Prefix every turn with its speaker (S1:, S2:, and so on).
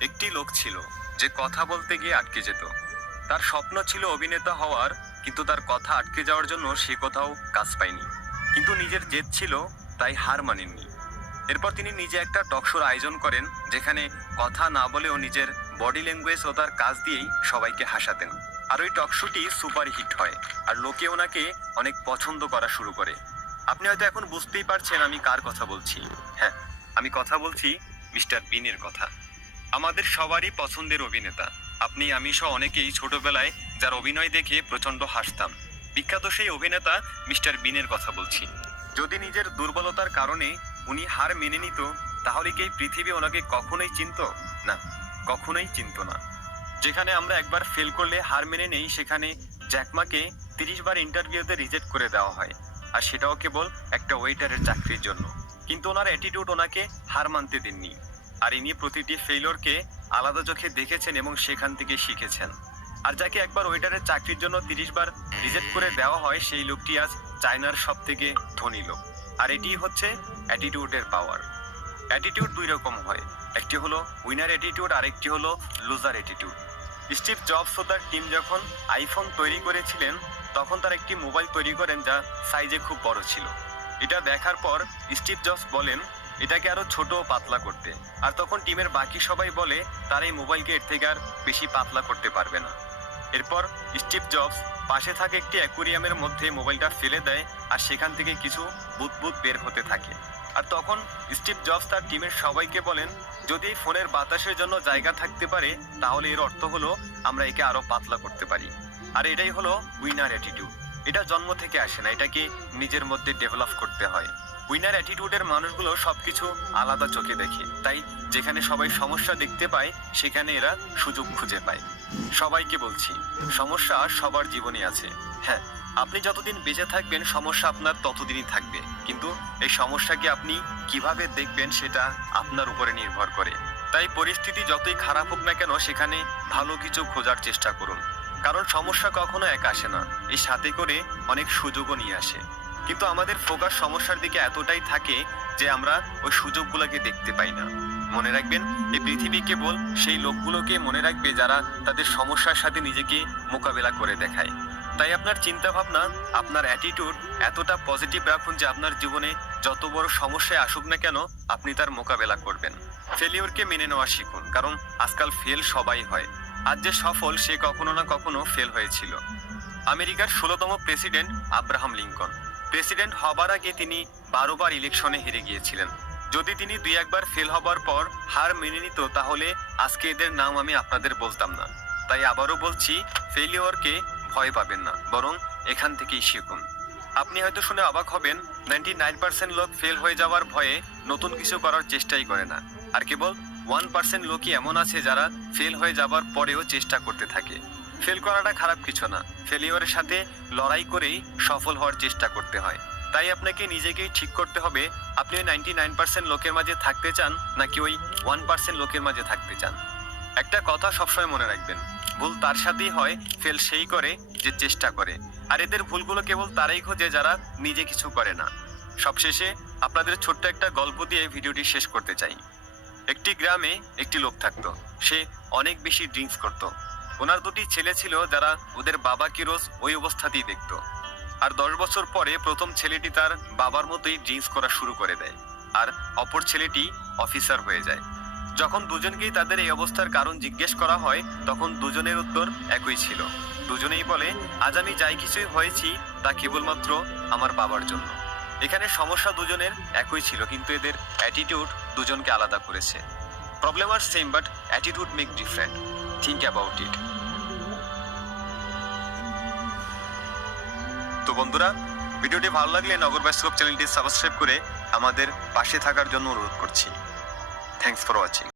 S1: একটি লোক ছিল যে কথা বলতে গিয়ে আটকে যেত। তার স্বপ্ন ছিল অভিনেতা হওয়ার, কিন্তু তার কথা আটকে যাওয়ার জন্য সে কোথাও কাজ পায়নি। কিন্তু নিজের জেদ ছিল, তাই হার মানেননি। এরপর তিনি নিজে একটা টকশোর আয়োজন করেন, যেখানে কথা না বলেও নিজের বডি ল্যাঙ্গুয়েজ ও তার কাজ দিয়েই সবাইকে হাসাতেন। আর ওই টকশোটি সুপার হিট হয়, আর লোকে ওনাকে অনেক পছন্দ করা শুরু করে। আপনি হয়তো এখন বুঝতেই পারছেন আমি কার কথা বলছি। হ্যাঁ আমি কথা বলছি মিস্টার বিনের কথা। আমাদের সবারই পছন্দের অভিনেতা। আপনি, আমি সহ অনেকেই ছোটবেলায় যার অভিনয় দেখে প্রচণ্ড হাসতাম। বিখ্যাত সেই অভিনেতা মিস্টার বিনের কথা বলছি। যদি নিজের দুর্বলতার কারণে উনি হার মেনে নিত, তাহলে কি পৃথিবী ওনাকে কখনোই চিনত? না, কখনোই চিনত না। যেখানে আমরা একবার ফেল করলে হার মেনে নেই, সেখানে জ্যাকমাকে তিরিশ বার ইন্টারভিউতে রিজেক্ট করে দেওয়া হয়। আর সেটাও কেবল একটা ওয়েটারের চাকরির জন্য। কিন্তু ওনার অ্যাটিটিউড ওনাকে হার মানতে দেননি। আর ইনি প্রতিটি ফেইলরকে আলাদা চোখে দেখেছেন এবং সেখান থেকে শিখেছেন। আর যাকে একবার ওয়েটারের চাকরির জন্য তিরিশ বার রিজেক্ট করে দেওয়া হয়, সেই লোকটি আজ চায়নার সব থেকে ধনী লোক। আর এটি হচ্ছে অ্যাটিটিউডের পাওয়ার অ্যাটিটিউড দুই রকম হয়। একটি হলো উইনার অ্যাটিটিউড আর একটি হলো লুজার অ্যাটিটিউড স্টিভ জবস ও তার টিম যখন আইফোন তৈরি করেছিলেন, তখন তার একটি মোবাইল তৈরি করেন যা সাইজে খুব বড় ছিল। এটা দেখার পর স্টিভ জবস বলেন এটাকে আরও ছোট পাতলা করতে। আর তখন টিমের বাকি সবাই বলে, তার এই মোবাইলকে এর থেকে আর বেশি পাতলা করতে পারবে না। এরপর স্টিভ জবস পাশে থাকা একটি অ্যাকুরিয়ামের মধ্যে মোবাইলটা ফেলে দেয় আর সেখান থেকে কিছু বুদবুদ বের হতে থাকে। আর তখন স্টিভ জবস তার টিমের সবাইকে বলেন, যদি এই ফোনের বাতাসের জন্য জায়গা থাকতে পারে, তাহলে এর অর্থ হলো আমরা একে আরও পাতলা করতে পারি। আর এটাই হলো উইনার অ্যাটিটিউড এটা জন্ম থেকে আসে না, এটাকে নিজের মধ্যে ডেভেলপ করতে হয়। উইনার অ্যাটিটিউডের মানুষগুলো সবকিছু আলাদা চোখে দেখে। তাই যেখানে সবাই সমস্যা দেখতে পায়, সেখানে এরা সুযোগ খুঁজে পায়। সবাইকে বলছি, সমস্যা সবার জীবনে আছে। হ্যাঁ আপনি যতদিন বেঁচে থাকবেন, সমস্যা আপনার ততদিনই থাকবে। কিন্তু এই সমস্যাকে আপনি কীভাবে দেখবেন, সেটা আপনার উপরে নির্ভর করে। তাই পরিস্থিতি যতই খারাপ হোক না কেন, সেখানে ভালো কিছু খোঁজার চেষ্টা করুন। কারণ সমস্যা কখনো এক আসে না। এই সাথে করে অনেক সুযোগও নিয়ে আসে। কিন্তু আমাদের ফোকাস সমস্যার দিকে এতটাই থাকে যে আমরা ওই সুযোগগুলোকে দেখতে পাই না। মনে রাখবেন, এই পৃথিবী কেবল সেই লোকগুলোকে মনে রাখবে যারা তাদের সমস্যার সাথে নিজেকে মোকাবেলা করে দেখায়। তাই আপনার চিন্তা ভাবনা আপনার অ্যাটিটিউড এতটা পজিটিভ রাখুন যে আপনার জীবনে যত বড় সমস্যায় আসুক না কেন, আপনি তার মোকাবেলা করবেন। ফেলিওরকে মেনে নেওয়া শিখুন, কারণ আজকাল ফেল সবাই হয়। আজ যে সফল, সে কখনো না কখনো ফেল হয়েছিল। আমেরিকার ষোলোতম প্রেসিডেন্ট আব্রাহাম লিঙ্কন। প্রেসিডেন্ট হবার আগে তিনি বারোবার ইলেকশনে হেরে গিয়েছিলেন। যদি তিনি দুই একবার ফেল হবার পর হার মেনে নিত, তাহলে আজকে এদের নাম আমি আপনাদের বলতাম না। তাই আবারও বলছি ফেলিওরকে ভয় পাবেন না, বরং এখান থেকেই শিখুন। আপনি হয়তো শুনে অবাক হবেন, নাইনটি নাইন পার্সেন্ট লোক ফেল হয়ে যাওয়ার ভয়ে নতুন কিছু করার চেষ্টাই করে না। আর কেবল ওয়ান পার্সেন্ট লোকই এমন আছে যারা ফেল হয়ে যাবার পরেও চেষ্টা করতে থাকে। ফেল করাটা খারাপ কিছু না। ফেলিওরের সাথে লড়াই করেই সফল হওয়ার চেষ্টা করতে হয়। তাই আপনাকে নিজেকেই ঠিক করতে হবে। আপনি ওই নাইনটি নাইন পার্সেন্ট লোকের মাঝে থাকতে চান নাকি ওই ওয়ান পার্সেন্ট লোকের মাঝে থাকতে চান? একটা কথা সবসময় মনে রাখবেন। ভুল তার সাথেই হয়, ফেল সেই করে যে চেষ্টা করে। আর এদের ভুলগুলো কেবল তারাই খোঁজে যারা নিজে কিছু করে না। সবশেষে আপনাদের ছোট্ট একটা গল্প দিয়ে ভিডিওটি শেষ করতে চাই। একটি গ্রামে একটি লোক থাকতো। সে অনেক বেশি ড্রিঙ্কস করত। ওনার দুটি ছেলে ছিল যারা ওদের বাবাকে রোজ ওই অবস্থাতেই দেখতো। আর দশ বছর পরে প্রথম ছেলেটি তার বাবার মতোই ড্রিঙ্কস করা শুরু করে দেয় আর অপর ছেলেটি অফিসার হয়ে যায়। যখন দুজনকেই তাদের এই অবস্থার কারণ জিজ্ঞেস করা হয়, তখন দুজনের উত্তর একই ছিল। দুজনেই বলে, আজ আমি যাই কিছুই হয়েছি তা কেবলমাত্র আমার বাবার জন্য। এখানে সমস্যা দুজনের একই ছিল, কিন্তু এদের অ্যাটিটিউড দুজনকে আলাদা করেছে। Problem R same but attitude make different think about it তো বন্ধুরা, ভিডিওটি ভালো লাগলে নগর বাস্তব চ্যানেলটি সাবস্ক্রাইব করে আমাদের পাশে থাকার জন্য অনুরোধ করছি। Thanks for watching